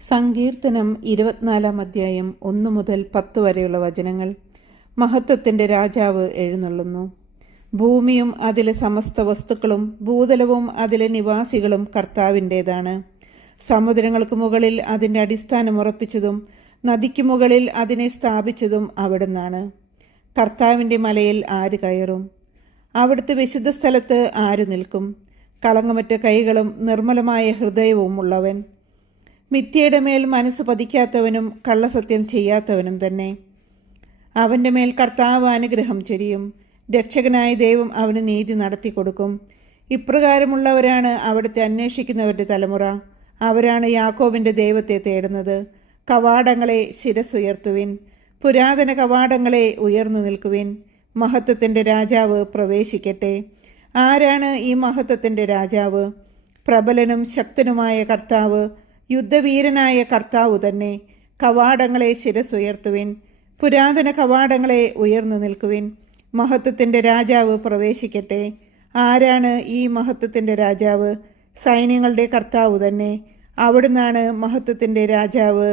സങ്കീർത്തനം 24 അധ്യായം 1 മുതൽ 10 വരെയുള്ള വചനങ്ങൾ. മഹത്വത്തിൻ്റെ രാജാവ് എഴുന്നള്ളുന്നു. ഭൂമിയും അതിലെ സമസ്ത വസ്തുക്കളും ഭൂതലവും അതിലെ നിവാസികളും കർത്താവിൻ്റേതാണ്. സമുദ്രങ്ങൾക്ക് മുകളിൽ അതിൻ്റെ അടിസ്ഥാനം ഉറപ്പിച്ചതും നദിക്ക് മുകളിൽ അതിനെ സ്ഥാപിച്ചതും അവിടുന്നാണ്. കർത്താവിൻ്റെ മലയിൽ ആര് കയറും? അവിടുത്തെ വിശുദ്ധ സ്ഥലത്ത് ആര് നിൽക്കും? കളങ്കമറ്റ കൈകളും നിർമ്മലമായ ഹൃദയവും ഉള്ളവൻ, മിഥ്യയുടെ മേൽ മനസ്സ് പതിക്കാത്തവനും കള്ളസത്യം ചെയ്യാത്തവനും തന്നെ. അവൻ്റെ മേൽ കർത്താവ് അനുഗ്രഹം ചൊരിയും. രക്ഷകനായ ദൈവം അവന് നീതി നടത്തി കൊടുക്കും. ഇപ്രകാരമുള്ളവരാണ് അവിടുത്തെ അന്വേഷിക്കുന്നവരുടെ തലമുറ. അവരാണ് യാക്കോബിൻ്റെ ദൈവത്തെ തേടുന്നത്. കവാടങ്ങളെ ശിരസ്സുയർത്തുവിൻ, പുരാതന കവാടങ്ങളെ ഉയർന്നു നിൽക്കുവിൻ. മഹത്വത്തിൻ്റെ രാജാവ് പ്രവേശിക്കട്ടെ. ആരാണ് ഈ മഹത്വത്തിൻ്റെ രാജാവ്? പ്രബലനും ശക്തനുമായ കർത്താവ്, യുദ്ധവീരനായ കർത്താവ് തന്നെ. കവാടങ്ങളെ ശിരസ്സുയർത്തുവിൻ, പുരാതന കവാടങ്ങളെ ഉയർന്നു നിൽക്കുവിൻ. മഹത്വത്തിൻ്റെ രാജാവ് പ്രവേശിക്കട്ടെ. ആരാണ് ഈ മഹത്വത്തിൻ്റെ രാജാവ്? സൈന്യങ്ങളുടെ കർത്താവ് തന്നെ. അവിടുന്നാണ് മഹത്വത്തിൻ്റെ രാജാവ്.